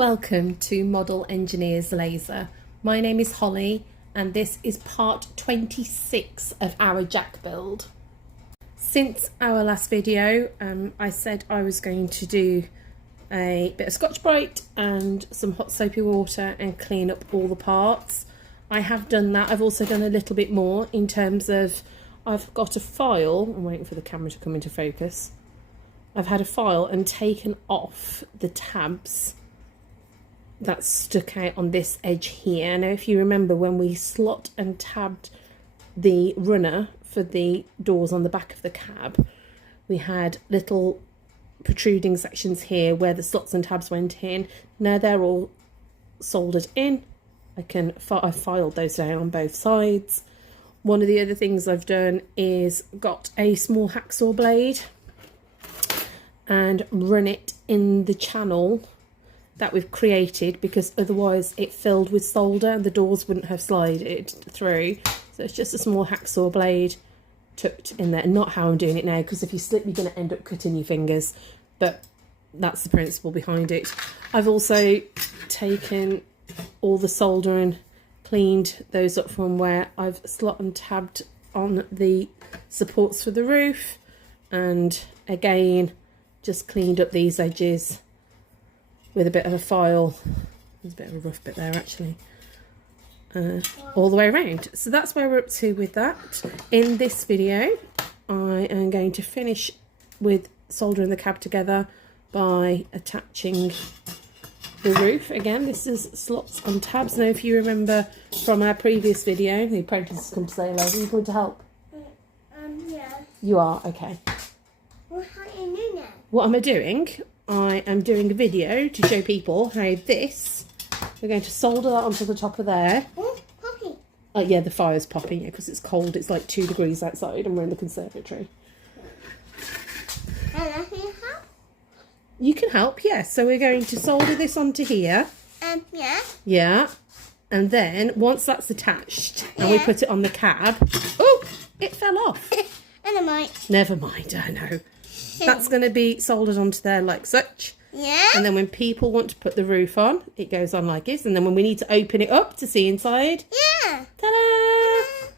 Welcome to Model Engineers Laser. My name is Holly and this is part 26 of our jack build. Since our last video I said I was going to do a bit of Scotch-Brite and some hot soapy water and clean up all the parts. I have done that. I've also done a little bit more in terms of I've got a file. I'm waiting for the camera to come into focus. I've had a file and taken off the tabs that stuck out on this edge here. Now if you remember, when we slot and tabbed the runner for the doors on the back of the cab, we had little protruding sections here where the slots and tabs went in. Now they're all soldered in. I filed those down on both sides. One of the other things I've done is got a small hacksaw blade and run it in the channel that we've created, because otherwise it filled with solder and the doors wouldn't have slided through. So it's just a small hacksaw blade tucked in there. Not how I'm doing it now, because if you slip you're going to end up cutting your fingers, but that's the principle behind it. I've also taken all the solder and cleaned those up from where I've slot and tabbed on the supports for the roof, and again just cleaned up these edges with a bit of a file. There's a bit of a rough bit there actually, all the way around. So that's where we're up to with that. In this video I am going to finish with soldering the cab together by attaching the roof. Again, this is slots and tabs. Now if you remember from our previous video, the apprentice has come to say hello. Are you going to help? Yeah. You are? Okay. What are you doing now? What am I doing? I am doing a video to show people how this, we're going to solder that onto the top of there. Oh, Poppy. Yeah, the fire's popping, because it's cold. It's like 2 degrees outside and we're in the conservatory. And I can help? You can help, yes. So we're going to solder this onto here. Yeah. Yeah. And then once that's attached and we put it on the cab, oh, it fell off. And I might. Never mind, I know. That's going to be soldered onto there like such. Yeah. And then when people want to put the roof on, it goes on like this. And then when we need to open it up to see inside, Yeah. ta-da!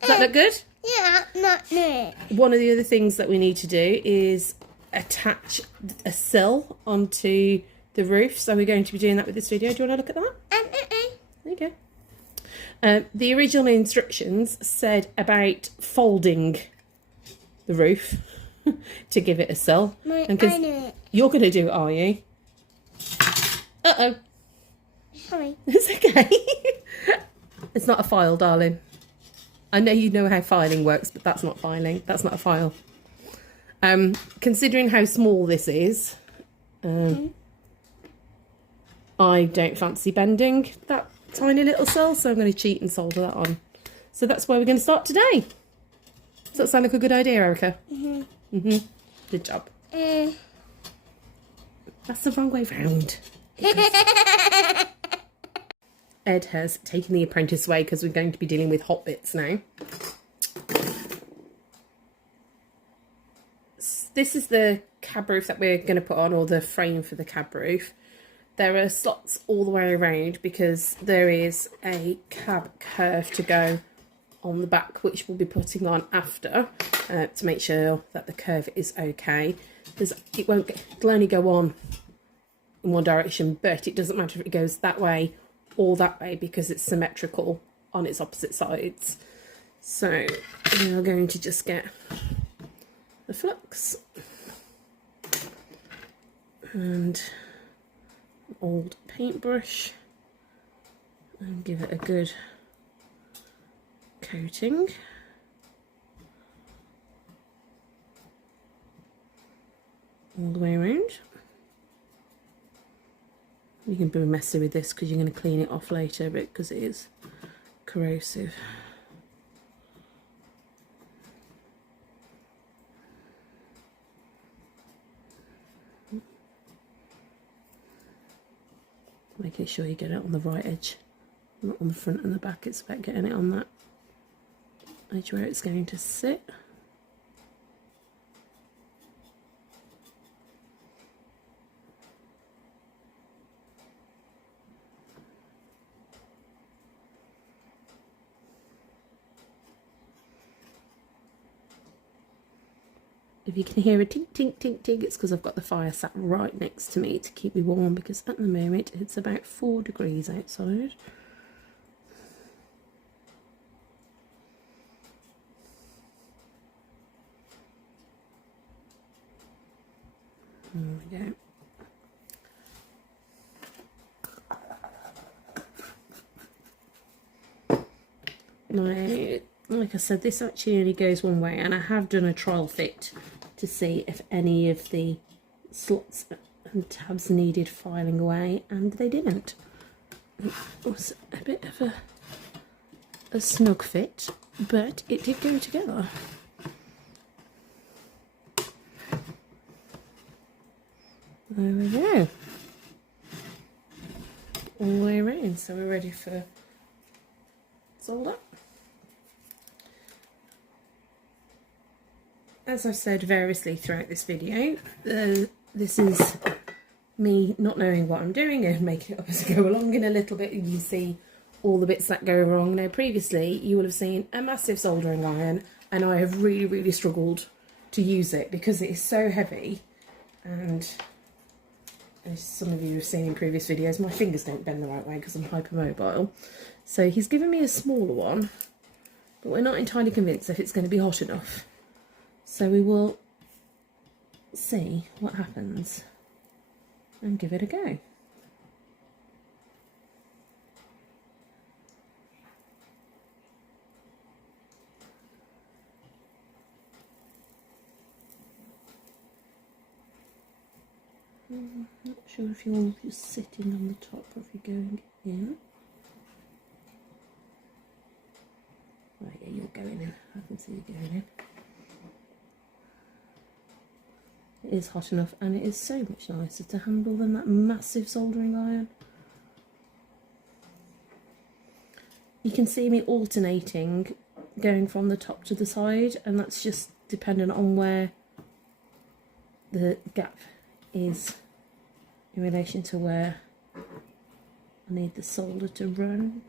Does that look good? Yeah, not it. One of the other things that we need to do is attach a sill onto the roof. So we're going to be doing that with this video. Do you want to look at that? There you go. The original instructions said about folding the roof to give it a sill. I know it. You're going to do it, are you? Uh-oh. Sorry. It's okay. It's not a file, darling. I know you know how filing works, but that's not filing. That's not a file. Considering how small this is, I don't fancy bending that tiny little sill, so I'm going to cheat and solder that on. So that's where we're going to start today. Does that sound like a good idea, Erica? Good job. That's the wrong way round. Ed has taken the apprentice away because we're going to be dealing with hot bits now. This is the cab roof that we're going to put on, or the frame for the cab roof. There are slots all the way around because there is a cab curve to go on the back, which we'll be putting on after to make sure that the curve is okay. It'll only go on in one direction, but it doesn't matter if it goes that way or that way because it's symmetrical on its opposite sides. So we are going to just get the flux and an old paintbrush and give it a good coating. All the way around. You can be messy with this because you're going to clean it off later a bit because it is corrosive. Making sure you get it on the right edge, not on the front and the back. It's about getting it on that edge where it's going to sit. If you can hear a tink, tink, tink, tink, it's because I've got the fire sat right next to me to keep me warm, because at the moment it's about 4 degrees outside. There we go. Now, like I said, this actually only goes one way, and I have done a trial fit to see if any of the slots and tabs needed filing away, and they didn't. It was a bit of a snug fit, but it did go together. There we go. All the way around, so we're ready for solder. As I've said variously throughout this video, this is me not knowing what I'm doing and making it up as I go along. In a little bit you see all the bits that go wrong. Now previously you will have seen a massive soldering iron, and I have really struggled to use it because it is so heavy, and as some of you have seen in previous videos, my fingers don't bend the right way because I'm hypermobile. So he's given me a smaller one, but we're not entirely convinced if it's going to be hot enough. So we will see what happens and give it a go. I'm not sure if you're just sitting on the top or if you're going in. Right, yeah, you're going in. I can see you going in. It is hot enough, and it is so much nicer to handle than that massive soldering iron. You can see me alternating, going from the top to the side, and that's just dependent on where the gap is in relation to where I need the solder to run.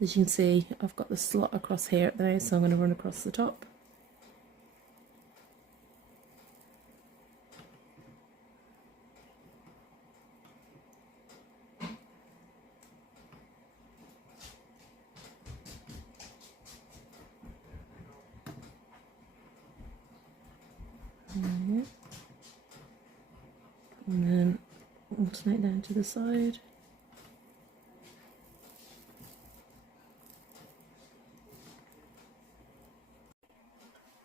As you can see, I've got the slot across here at there, so I'm going to run across the top. And then alternate down to the side.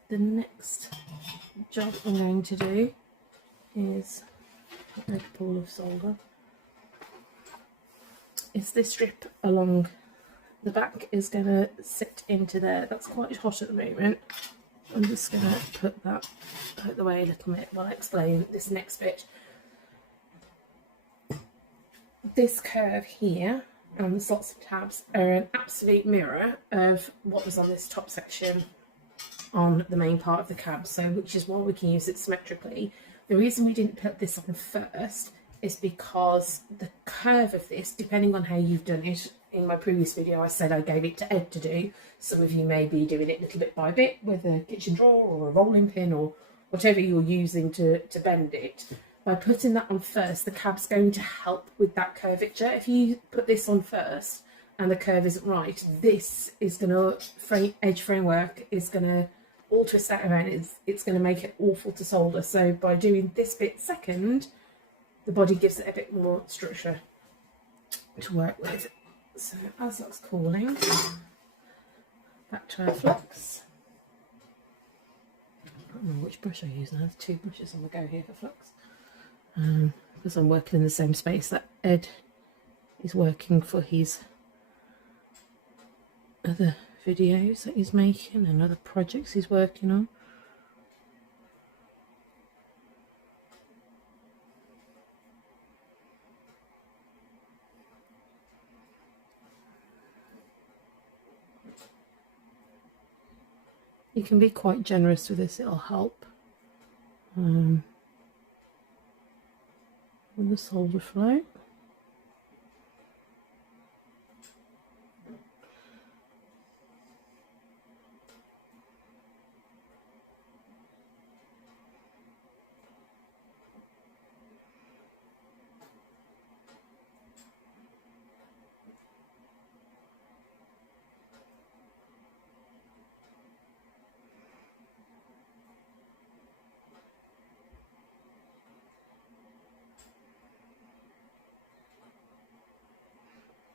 The next job I'm going to do is make a pool of solder. It's this strip along the back is going to sit into there. That's quite hot at the moment. I'm just going to put that out of the way a little bit while I explain this next bit. This curve here and the slots and tabs are an absolute mirror of what was on this top section on the main part of the cab, so which is why we can use it symmetrically. The reason we didn't put this on first is because the curve of this, depending on how you've done it, in my previous video I said I gave it to Ed to do. Some of you may be doing it little bit by bit with a kitchen drawer or a rolling pin or whatever you're using to bend it. By putting that on first, the cab's going to help with that curvature. If you put this on first and the curve isn't right, this is going to, edge framework is going to all twist that around. It's going to make it awful to solder. So by doing this bit second, the body gives it a bit more structure to work with. So as that's cooling, back to our flux. I don't know which brush I use now. There's 2 brushes on the go here for flux. Because I'm working in the same space that Ed is working for his other videos that he's making and other projects he's working on. You can be quite generous with this, it'll help with the solder flow.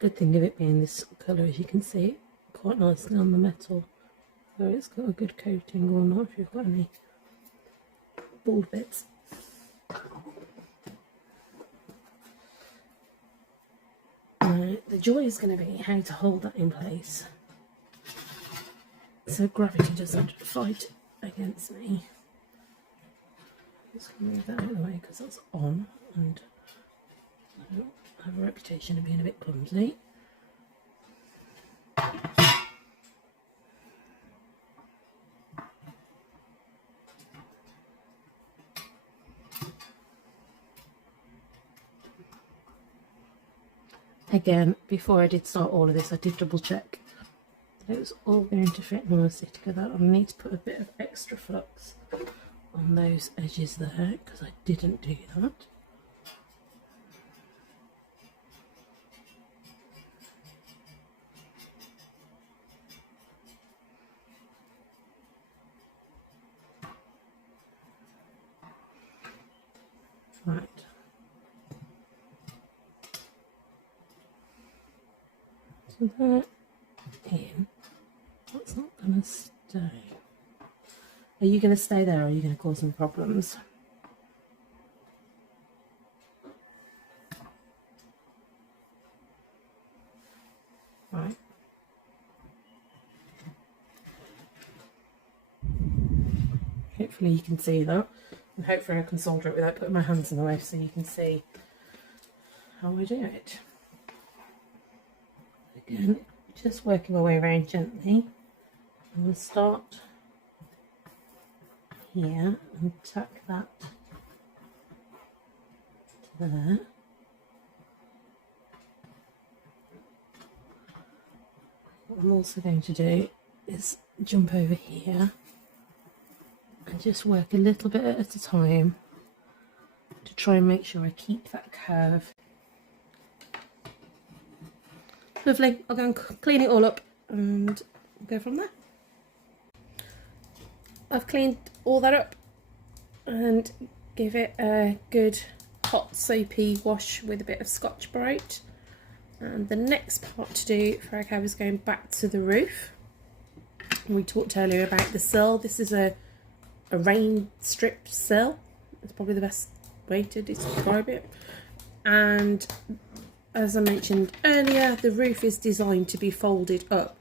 Good thing of it being this colour, as you can see, quite nicely on the metal. So it's got a good coating, or not if you've got any bald bits. Now, the joy is going to be how to hold that in place so gravity doesn't fight against me. Just going to move that out of the way because that's on, and I don't have a reputation of being a bit clumsy. Again, before I did start all of this, I did double check that it was all going to fit nicely together. I need to put a bit of extra flux on those edges there because I didn't do that. Right. So that in, that's not going to stay. Are you going to stay there, or are you going to cause some problems? Right. Hopefully you can see that, and hopefully I can solder it without putting my hands in the way so you can see how I do it. Again, just working my way around gently. I'm going to start here and tack that to there. What I'm also going to do is jump over here and just work a little bit at a time to try and make sure I keep that curve. Lovely. I'll go and clean it all up and go from there. I've cleaned all that up and give it a good hot soapy wash with a bit of Scotch-Brite. And the next part to do for our cab is going back to the roof. We talked earlier about the sill. This is a rain strip sill. It's probably the best way to describe it. And as I mentioned earlier, the roof is designed to be folded up.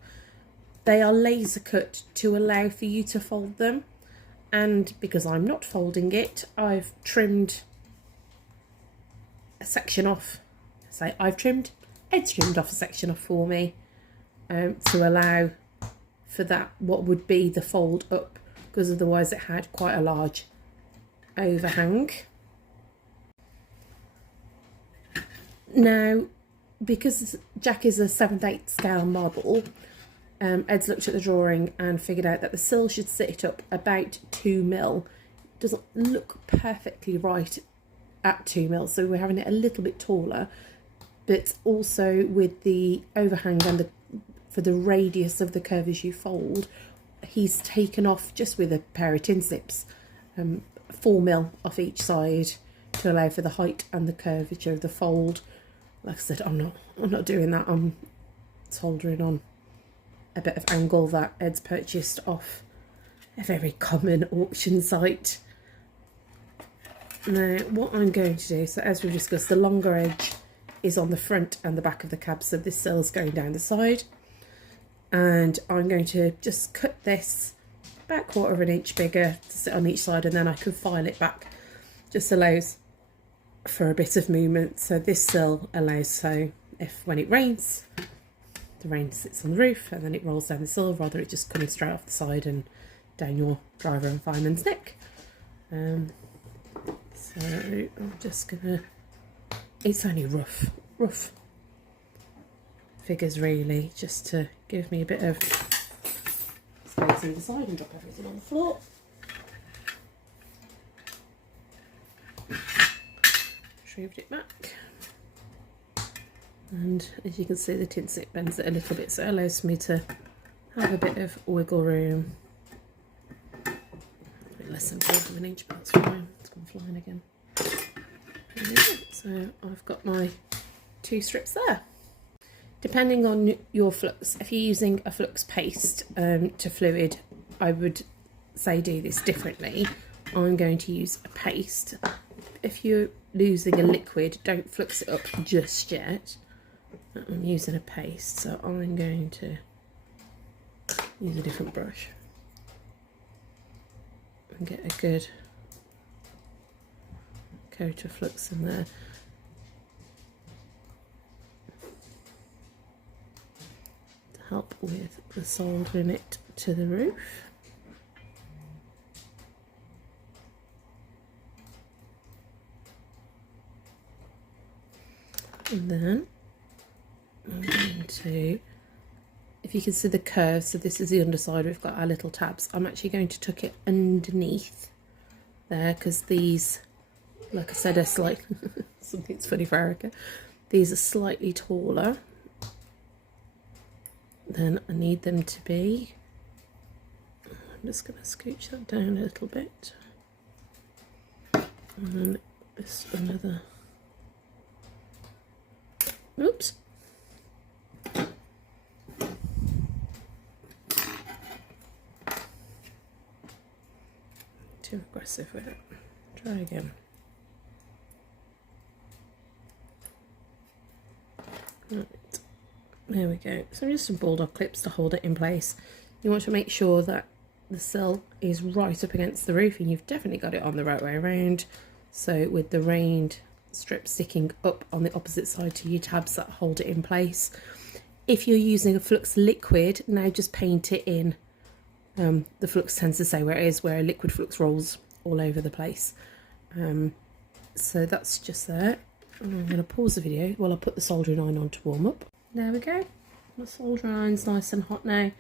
They are laser cut to allow for you to fold them, and because I'm not folding it, I've trimmed a section off. So Ed's trimmed off a section off for me to allow for that, what would be the fold up, because otherwise it had quite a large overhang. Now, because Jack is a 7/8 scale model, Ed's looked at the drawing and figured out that the sill should sit up about 2 mil. It doesn't look perfectly right at 2 mil, so we're having it a little bit taller, but also with the overhang and for the radius of the curve as you fold, he's taken off just with a pair of tin snips 4 mil off each side to allow for the height and the curvature of the fold. Like I said, I'm not doing that. I'm soldering on a bit of angle that Ed's purchased off a very common auction site. Now, what I'm going to do, so as we've discussed, the longer edge is on the front and the back of the cab, so this sill is going down the side, and I'm going to just cut this about 1/4 inch bigger to sit on each side, and then I can file it back. Just allows for a bit of movement. So this sill allows, so if when it rains, the rain sits on the roof and then it rolls down the sill, rather it just coming straight off the side and down your driver and fireman's neck. So I'm just gonna, it's only rough figures really, just to give me a bit of space either side and drop everything on the floor. Retrieved it back, and as you can see, the tin stick bends it a little bit, so it allows me to have a bit of wiggle room. A bit less than 1/4 inch, but that's fine. It's gone flying again. So I've got my 2 strips there. Depending on your flux, if you're using a flux paste to fluid, I would say do this differently. I'm going to use a paste. If you're using a liquid, don't flux it up just yet. I'm using a paste, so I'm going to use a different brush and get a good coat of flux in there. To help with the soldering it to the roof. And then I'm going to, if you can see the curve, so this is the underside, we've got our little tabs. I'm actually going to tuck it underneath there because these, like I said, are slightly, something's funny for Erica, these are slightly taller than I need them to be. I'm just going to scooch that down a little bit. And then just another, oops. Too aggressive with it. Try again. Right, there we go. So just some bulldog clips to hold it in place. You want to make sure that the sill is right up against the roof, and you've definitely got it on the right way around. So with the rained strip sticking up on the opposite side to your tabs that hold it in place. If you're using a flux liquid, now just paint it in. The flux tends to say where it is, where a liquid flux rolls all over the place. So that's just there. And I'm going to pause the video while I put the soldering iron on to warm up. There we go. The soldering iron's nice and hot now.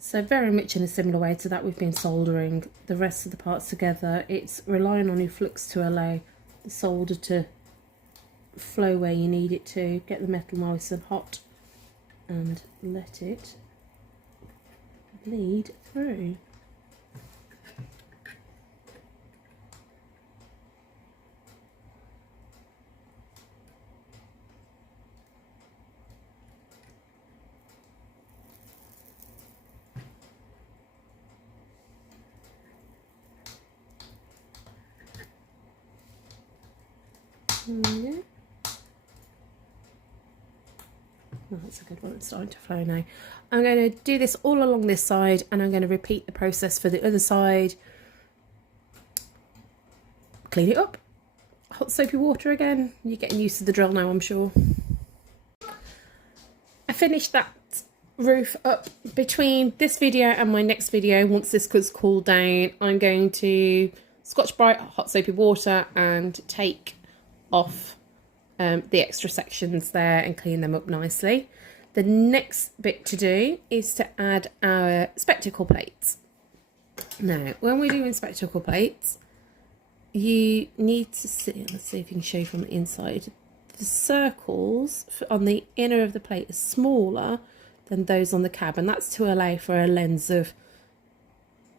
So very much in a similar way to that we've been soldering the rest of the parts together. It's relying on your flux to allow the solder to flow where you need it to, get the metal nice and hot, and let it bleed through. Yeah. Oh, that's a good one. It's starting to flow now. I'm going to do this all along this side, and I'm going to repeat the process for the other side. Clean it up. Hot soapy water again. You're getting used to the drill now, I'm sure. I finished that roof up. Between this video and my next video, once this has cooled down, I'm going to Scotch-Brite hot soapy water and take off the extra sections there and clean them up nicely. The next bit to do is to add our spectacle plates. Now, when we're doing spectacle plates, you need to see, let's see if you can show from the inside. The circles on the inner of the plate are smaller than those on the cab, and that's to allow for a lens of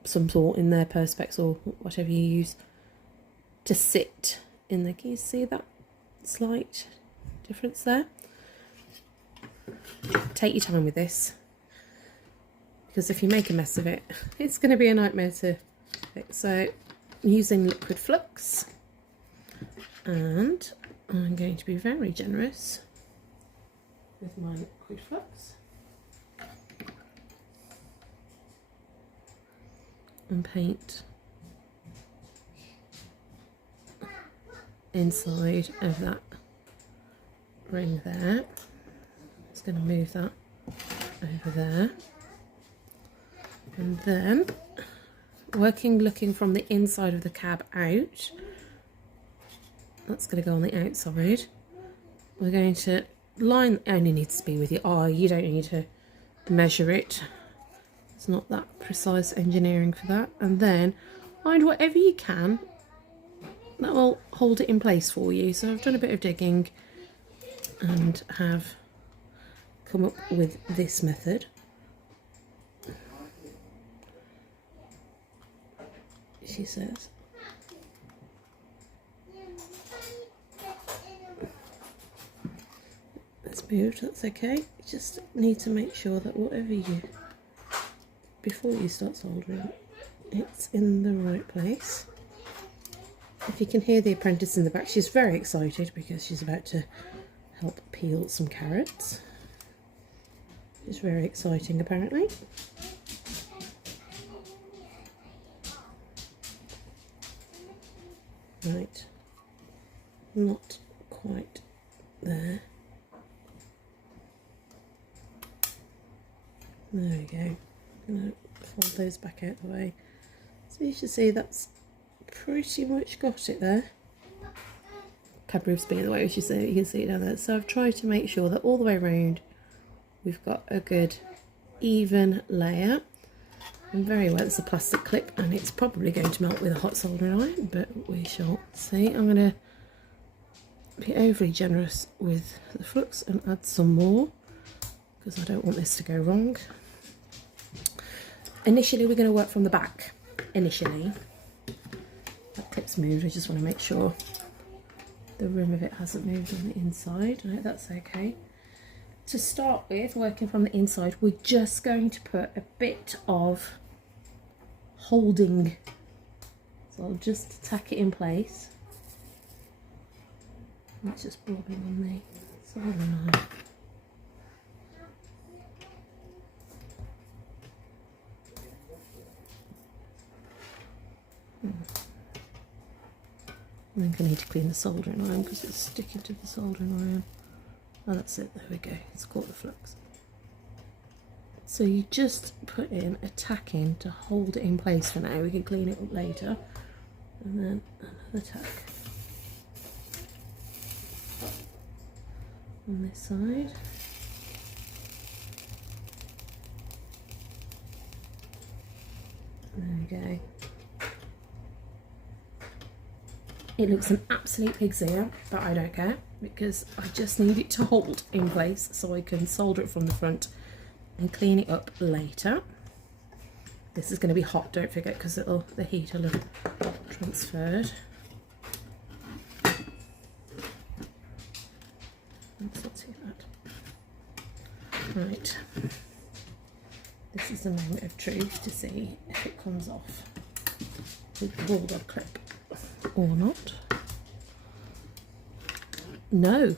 some sort in their perspex or whatever you use to sit in there. Can you see that slight difference there? Take your time with this, because if you make a mess of it, it's going to be a nightmare to fix. So I'm using liquid flux, and I'm going to be very generous with my liquid flux and paint inside of that ring there. Just going to move that over there, and then looking from the inside of the cab out, that's going to go on the outside. We're going to line, it only needs to be with your eye, you don't need to measure it, it's not that precise engineering for that. And then find whatever you can that will hold it in place for you. So I've done a bit of digging and have come up with this method. She says, let's moved, that's okay. You just need to make sure that before you start soldering, it's in the right place. If you can hear the apprentice in the back, she's very excited because she's about to help peel some carrots. It's very exciting apparently. Right, not quite there. There we go. I'm going to fold those back out the way. So you should see that's pretty much got it there. Cadbury's being the way, you can see it down there. So I've tried to make sure that all the way around we've got a good even layer. And very well, it's a plastic clip and it's probably going to melt with a hot soldering iron, but we shall see. I'm going to be overly generous with the flux and add some more because I don't want this to go wrong. Initially we're going to work from the back. Initially, that clip's moved, I just want to make sure the rim of it hasn't moved on the inside. No, that's okay. To start with, working from the inside, we're just going to put a bit of holding. So I'll just tack it in place. It's just bobbing on the soldering iron. I think I need to clean the soldering iron because it's sticking to the soldering iron. Oh, that's it, there we go, it's caught the flux. So you just put in a tack in to hold it in place for now. We can clean it up later. And then another tack on this side. There we go. It looks an absolute pig's ear, but I don't care because I just need it to hold in place so I can solder it from the front and clean it up later. This is going to be hot, don't forget, because the heat will have transferred. That's not too bad. Right. This is the moment of truth to see if it comes off with the bulldog clip or not. No.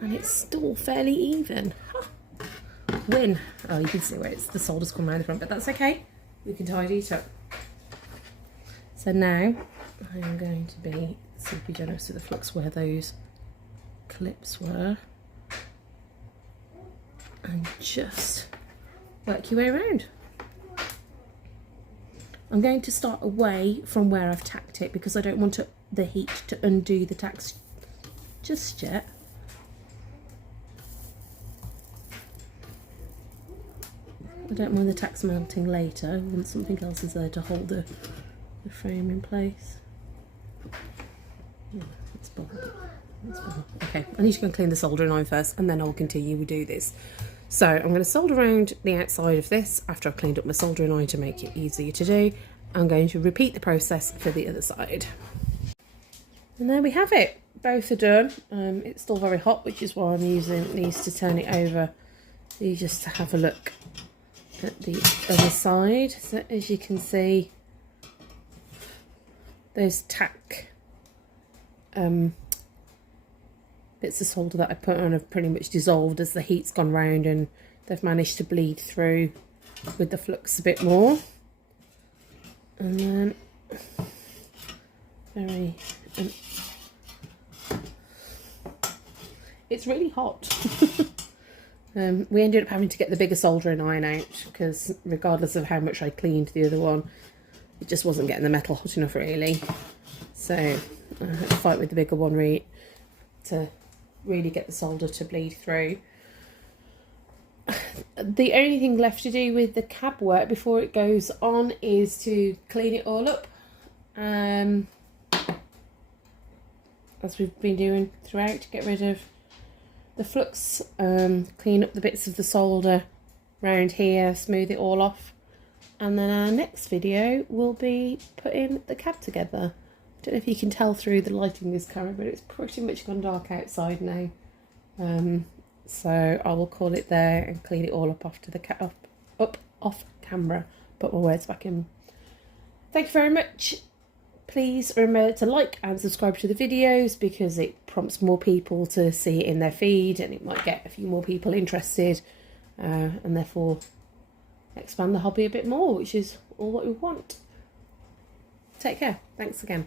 And it's still fairly even. Huh. Win. Oh, you can see where the solder's come around the front, but that's okay. We can tidy it up. So now I'm going to be super generous with the flux where those clips were and just work your way around. I'm going to start away from where I've tacked it because I don't want the heat to undo the tacks just yet. I don't mind the tacks melting later once something else is there to hold the frame in place. Yeah, it's bothered. Okay, I need to go and clean the soldering iron first and then I'll continue to do this. So I'm going to solder around the outside of this after I've cleaned up my soldering iron to make it easier to do. I'm going to repeat the process for the other side. And there we have it. Both are done. It's still very hot, which is why I'm using these to turn it over. So you just have a look at the other side. So as you can see, those tack bits of solder that I put on have pretty much dissolved as the heat's gone round and they've managed to bleed through with the flux a bit more. And then it's really hot. We ended up having to get the bigger soldering iron out because regardless of how much I cleaned the other one, it just wasn't getting the metal hot enough really. So I had to fight with the bigger one to really get the solder to bleed through. The only thing left to do with the cab work before it goes on is to clean it all up, as we've been doing throughout, to get rid of the flux, clean up the bits of the solder around here, smooth it all off, and then our next video will be putting the cab together. I don't know if you can tell through the lighting in this camera, but it's pretty much gone dark outside now. So I will call it there and clean it all up after the up off camera. Put my words back in. Thank you very much. Please remember to like and subscribe to the videos because it prompts more people to see it in their feed, and it might get a few more people interested, and therefore expand the hobby a bit more, which is all what we want. Take care. Thanks again.